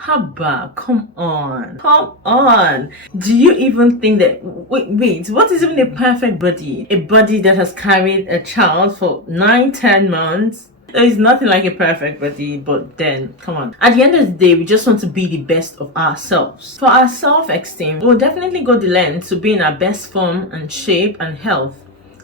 Haba, come on. Do you even think that, wait, what is even a perfect body? A body that has carried a child for 9-10 months? There is nothing like a perfect body, but then, come on. At the end of the day, we just want to be the best of ourselves. For our self-esteem, we'll definitely go the length to be in our best form and shape and health.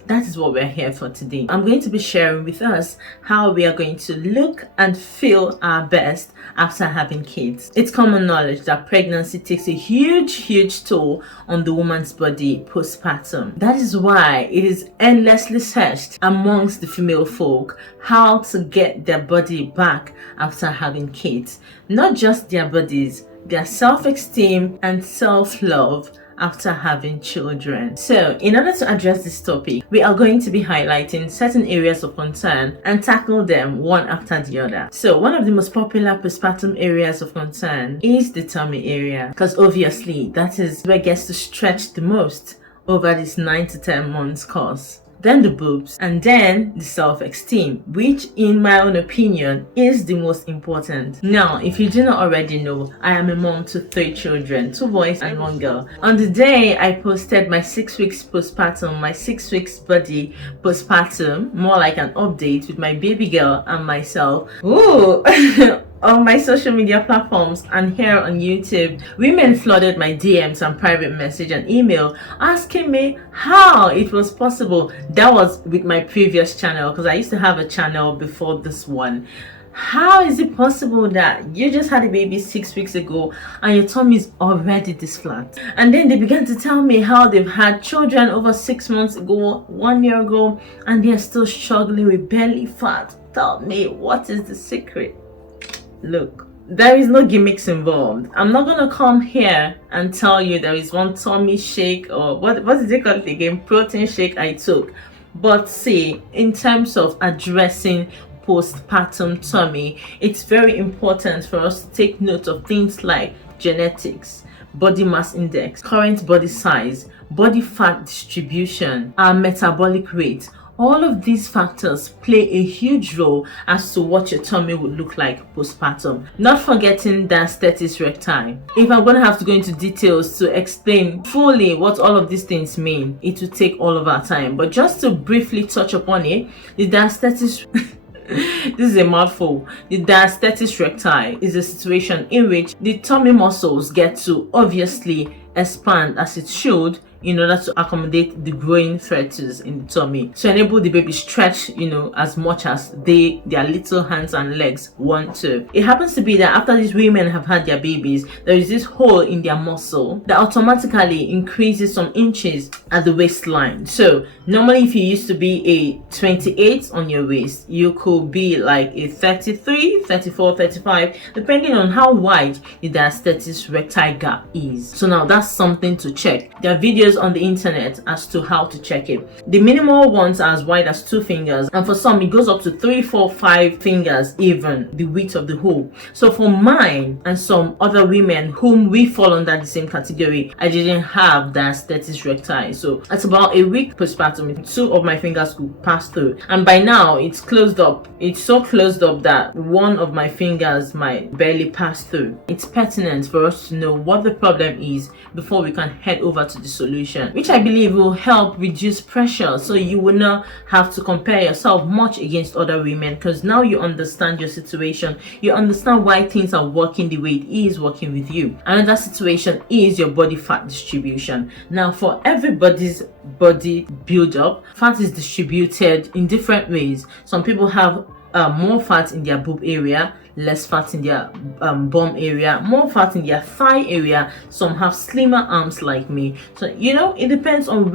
That is what we're here for today. I'm going to be sharing with us how we are going to look and feel our best after having kids. It's common knowledge that pregnancy takes a huge toll on the woman's body postpartum. That is why it is endlessly searched amongst the female folk how to get their body back after having kids. Not just their bodies, their self-esteem and self-love after having children. So in order to address this topic, we are going to be highlighting certain areas of concern and tackle them one after the other. So one of the most popular postpartum areas of concern is the tummy area, because obviously that is where it gets to stretch the most over this 9 to 10 months course. Then the boobs, and then the self-esteem, which in my own opinion is the most important. Now, if you do not already know, I am a mom to 3 children, 2 boys and 1 girl. On the day I posted my 6 weeks postpartum, my 6 weeks body postpartum, more like an update with my baby girl and myself. Ooh! On my social media platforms and here on YouTube, women flooded my DMs and private message and email asking me how it was possible. That was with my previous channel, because I used to have a channel before this one. How is it possible that you just had a baby 6 weeks ago and your tummy is already this flat? And then they began to tell me how they've had children over 6 months ago, 1 year ago, and they're still struggling with belly fat. Tell me, what is the secret? Look, there is no gimmicks involved. I'm not gonna come here and tell you there is one tummy shake or what is it called again, protein shake I took. But see, in terms of addressing postpartum tummy, it's very important for us to take note of things like genetics, body mass index, current body size, body fat distribution, our metabolic rate. All of these factors play a huge role as to what your tummy would look like postpartum. Not forgetting diastasis recti. If I'm going to have to go into details to explain fully what all of these things mean, it will take all of our time. But just to briefly touch upon it, the diastasis this is a mouthful. The diastasis recti is a situation in which the tummy muscles get to obviously expand as it should in order to accommodate the growing fetus in the tummy, to enable the baby stretch, as much as their little hands and legs want to. It happens to be that after these women have had their babies, there is this hole in their muscle that automatically increases some inches at the waistline. So normally if you used to be a 28 on your waist, you could be like a 33, 34, 35, depending on how wide the diastasis recti gap is. So now that's something to check. There are videos on the internet as to how to check it. The minimal ones are as wide as 2 fingers, and for some it goes up to 3, 4, 5 fingers, even the width of the hole. So for mine and some other women whom we fall under the same category, I didn't have diastasis recti. So at about a week postpartum, 2 of my fingers could pass through, and by now it's closed up. It's so closed up that 1 of my fingers might barely pass through. It's pertinent for us to know what the problem is before we can head over to the solution, which I believe will help reduce pressure, so you will not have to compare yourself much against other women, because now you understand your situation, you understand why things are working the way it is working with you. Another situation is your body fat distribution. Now, for everybody's body build-up, fat is distributed in different ways. Some people have more fat in their boob area, less fat in their bum area, more fat in their thigh area. Some have slimmer arms like me. So it depends on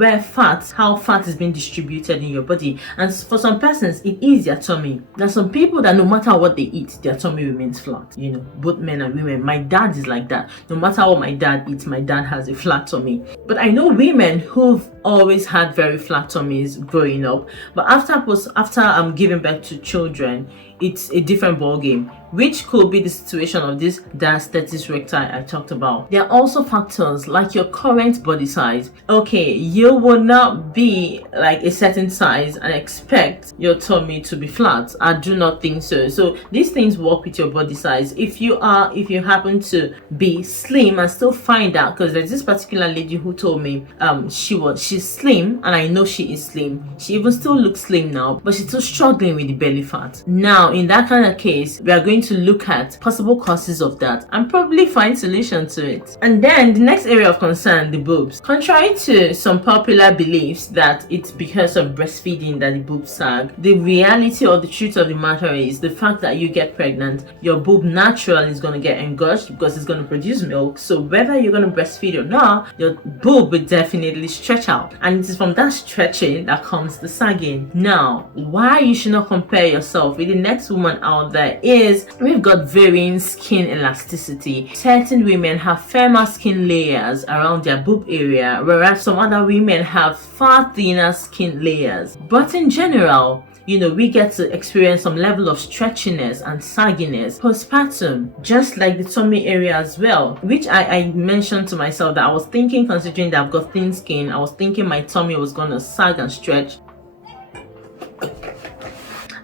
how fat is being distributed in your body. And for some persons it is their tummy. There are some people that no matter what they eat, their tummy remains flat. Both men and women. My dad is like that. No matter what my dad eats, my dad has a flat tummy. But I know women who've always had very flat tummies growing up, but after giving birth to children, it's a different ball game, which could be the situation of this diastasis recti I talked about. There are also factors like your current body size. Okay, you will not be like a certain size and expect your tummy to be flat. I do not think so. So these things work with your body size. If you happen to be slim and still find out, because there's this particular lady who told me she's slim, and I know she is slim. She even still looks slim now, but she's still struggling with the belly fat. Now in that kind of case, we are going to look at possible causes of that and probably find solution to it. And then the next area of concern, the boobs. Contrary to some popular beliefs that it's because of breastfeeding that the boobs sag, the reality or the truth of the matter is the fact that you get pregnant, your boob naturally is going to get engorged because it's going to produce milk. So whether you're going to breastfeed or not, your boob will definitely stretch out, and it is from that stretching that comes the sagging. Now, why you should not compare yourself with the next woman out there is we've got varying skin elasticity. Certain women have firmer skin layers around their boob area, whereas some other women have far thinner skin layers. But in general, we get to experience some level of stretchiness and sagginess postpartum, just like the tummy area as well, which I mentioned to myself that I was thinking, considering that I've got thin skin, I was thinking my tummy was gonna sag and stretch.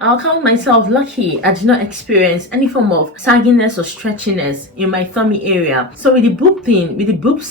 I'll count myself lucky I did not experience any form of sagginess or stretchiness in my tummy area. So with the boob thing, with the boob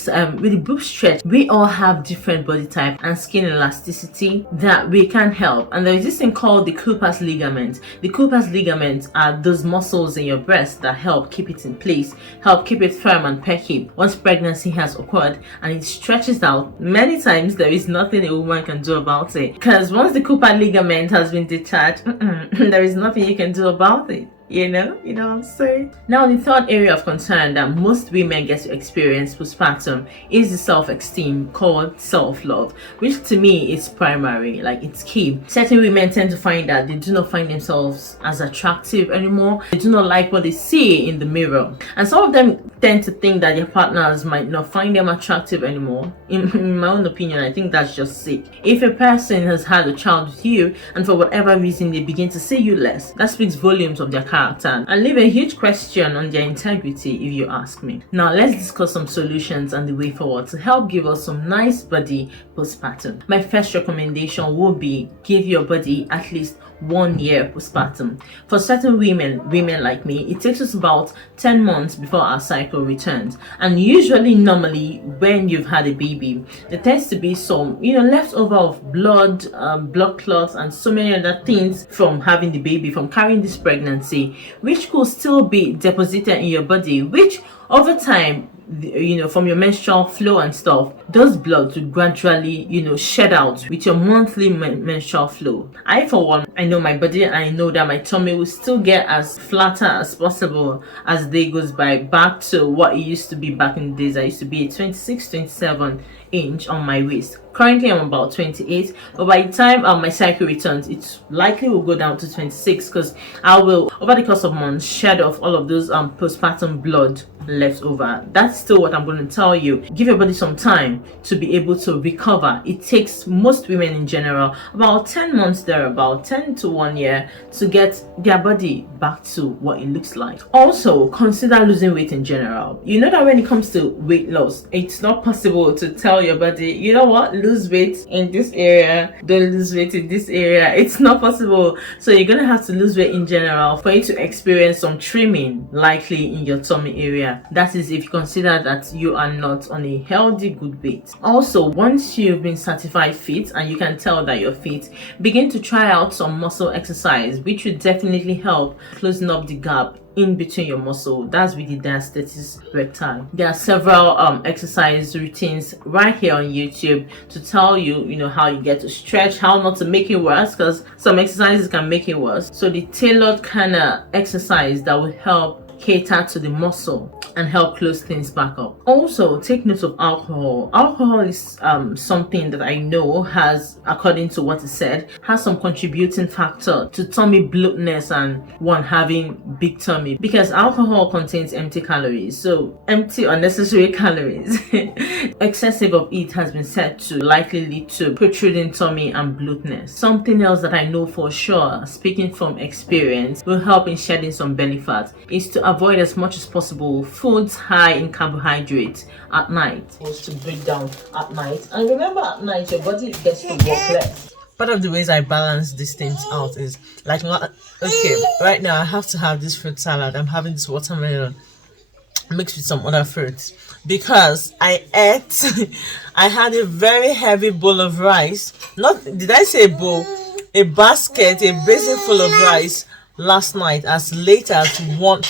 stretch, we all have different body type and skin elasticity that we can help. And there is this thing called the Cooper's ligament. The Cooper's ligaments are those muscles in your breast that help keep it in place, help keep it firm and perky once pregnancy has occurred and it stretches out. Many times there is nothing a woman can do about it, because once the Cooper ligament has been detached, there is nothing you can do about it. You know what I'm saying? Now, the third area of concern that most women get to experience postpartum is the self-esteem, called self-love, which to me is primary, like it's key. Certain women tend to find that they do not find themselves as attractive anymore. They do not like what they see in the mirror. And some of them tend to think that their partners might not find them attractive anymore. In my own opinion, I think that's just sick. If a person has had a child with you and for whatever reason they begin to see you less, that speaks volumes of their character and leave a huge question on their integrity, if you ask me. Now let's discuss some solutions and the way forward to help give us some nice body postpartum. My first recommendation would be give your body at least 1 year postpartum. For certain women like me, it takes us about 10 months before our cycle returns, and usually normally when you've had a baby, there tends to be some leftover of blood clots and so many other things from having the baby, from carrying this pregnancy, which could still be deposited in your body, which over time, from your menstrual flow and stuff, those bloods will gradually shed out with your monthly menstrual flow. I for one, I know my body, and I know that my tummy will still get as flatter as possible as the day goes by, back to what it used to be back in the days. I used to be a 26-27 inch on my waist. Currently I'm about 28, but by the time my cycle returns, it likely will go down to 26, because I will, over the course of months, shed off all of those postpartum blood left over. That's still what I'm going to tell you. Give your body some time to be able to recover. It takes most women in general about 10 months, there about 10 to 1 year, to get their body back to what it looks like. Also, consider losing weight in general. You know that when it comes to weight loss, it's not possible to tell your body, you know what, lose weight in this area, don't lose weight in this area. It's not possible. So you're gonna have to lose weight in general for you to experience some trimming likely in your tummy area. That is if you consider that you are not on a healthy good weight. Also, once you've been certified fit and you can tell that you're fit, begin to try out some muscle exercise, which will definitely help closing up the gap in between your muscle. That's with the Diastasis Recti. There are several exercise routines right here on YouTube to tell you, how you get to stretch, how not to make it worse, because some exercises can make it worse. So the tailored kind of exercise that will help cater to the muscle and help close things back up. Also, take note of alcohol. Alcohol is something that I know has, according to what is said, has some contributing factor to tummy bloatness and one having big tummy, because alcohol contains empty calories, so empty unnecessary calories. Excessive of it has been said to likely lead to protruding tummy and bloatness. Something else that I know for sure, speaking from experience, will help in shedding some belly fat is to avoid as much as possible foods high in carbohydrates at night. Was to break down at night, and remember, at night your body gets to work less. Part of the ways I balance these things out is like, okay, right now I have to have this fruit salad. I'm having this watermelon mixed with some other fruits because I ate I had a very heavy bowl of rice. Not, did I say a bowl? A basket, a basin full of rice last night as late as 1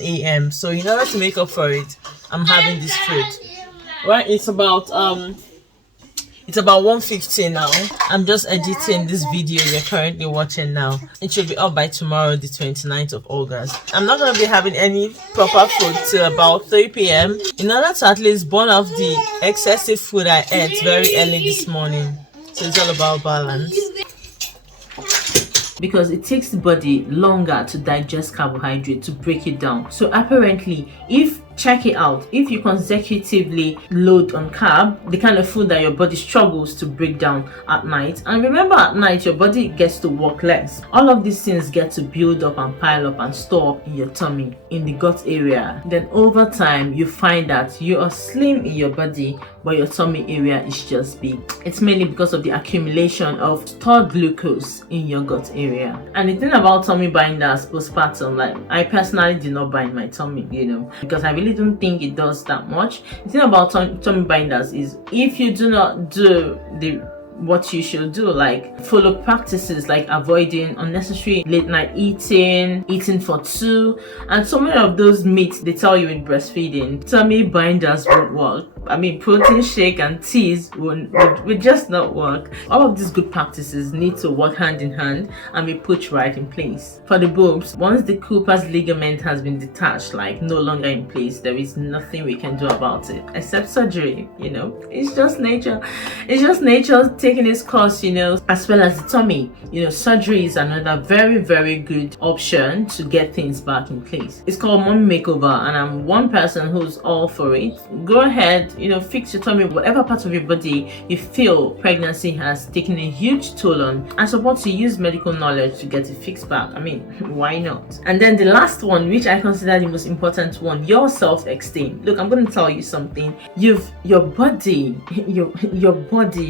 a.m. So in order to make up for it, I'm having this fruit. Right, it's about 1:15 now. I'm just editing this video you're currently watching now. It should be up by tomorrow, the 29th of August. I'm not going to be having any proper food till about 3 p.m. in order to at least burn off the excessive food I ate very early this morning. So it's all about balance, because it takes the body longer to digest carbohydrate, to break it down. So apparently, check it out, if you consecutively load on carb, the kind of food that your body struggles to break down at night, and remember, at night your body gets to work less, all of these things get to build up and pile up and store up in your tummy, in the gut area. Then over time you find that you are slim in your body, but your tummy area is just big. It's mainly because of the accumulation of stored glucose in your gut area. And the thing about tummy binders postpartum, like, I personally do not bind my tummy, because I really don't think it does that much. The thing about tummy binders is, if you do not do what you should do, like follow practices like avoiding unnecessary late night eating for two, and so many of those myths they tell you in breastfeeding, tummy binders won't work. I mean, protein shake and teas would just not work. All of these good practices need to work hand in hand and be put right in place. For the boobs, once the Cooper's ligament has been detached, like no longer in place, there is nothing we can do about it except surgery. It's just nature. It's just nature taking its course, as well as the tummy. Surgery is another very, very good option to get things back in place. It's called mommy makeover, and I'm one person who's all for it. Go ahead, fix your tummy, whatever part of your body you feel pregnancy has taken a huge toll on, and support to use medical knowledge to get it fixed back. I mean, why not? And then the last one, which I consider the most important one, your self-esteem. Look, I'm going to tell you something. Your body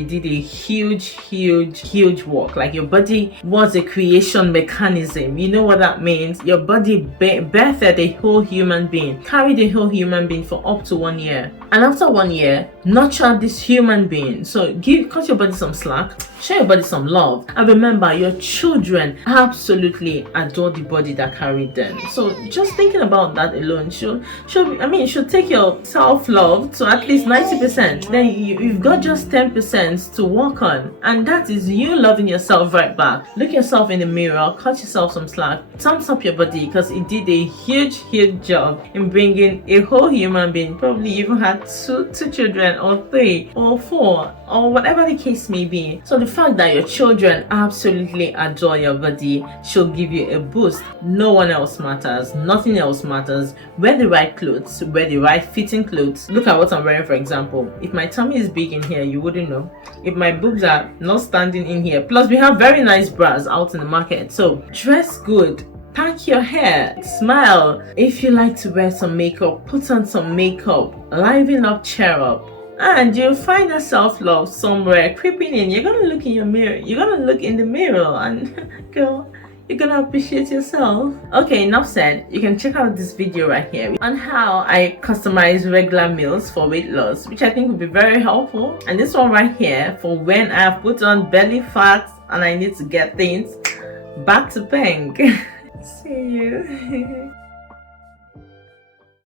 did a huge work. Like, your body was a creation mechanism. You know what that means? Your body birthed a whole human being, carried a whole human being for up to 1 year, and after 1 year, nurture this human being. So cut your body some slack, show your body some love, and remember, your children absolutely adore the body that carried them. So just thinking about that alone should take your self-love to at least 90%. Then you've got just 10% to work on, and that is you loving yourself right back. Look yourself in the mirror, cut yourself some slack, thumbs up your body, because it did a huge job in bringing a whole human being. Probably even had two children, or 3 or 4, or whatever the case may be. So the fact that your children absolutely adore your body should give you a boost. No one else matters, nothing else matters. Wear the right clothes, wear the right fitting clothes. Look at what I'm wearing, for example. If my tummy is big in here, you wouldn't know. If my boobs are not standing in here, plus we have very nice bras out in the market. So dress good, pack your hair, smile. If you like to wear some makeup, put on some makeup, liven up, cheer up, and you'll find a self-love somewhere creeping in. You're gonna look in your mirror, you're gonna look in the mirror, and girl, you're gonna appreciate yourself. Okay, enough said. You can check out this video right here on how I customize regular meals for weight loss, which I think will be very helpful, and this one right here for when I have put on belly fat and I need to get things back to pink. See you.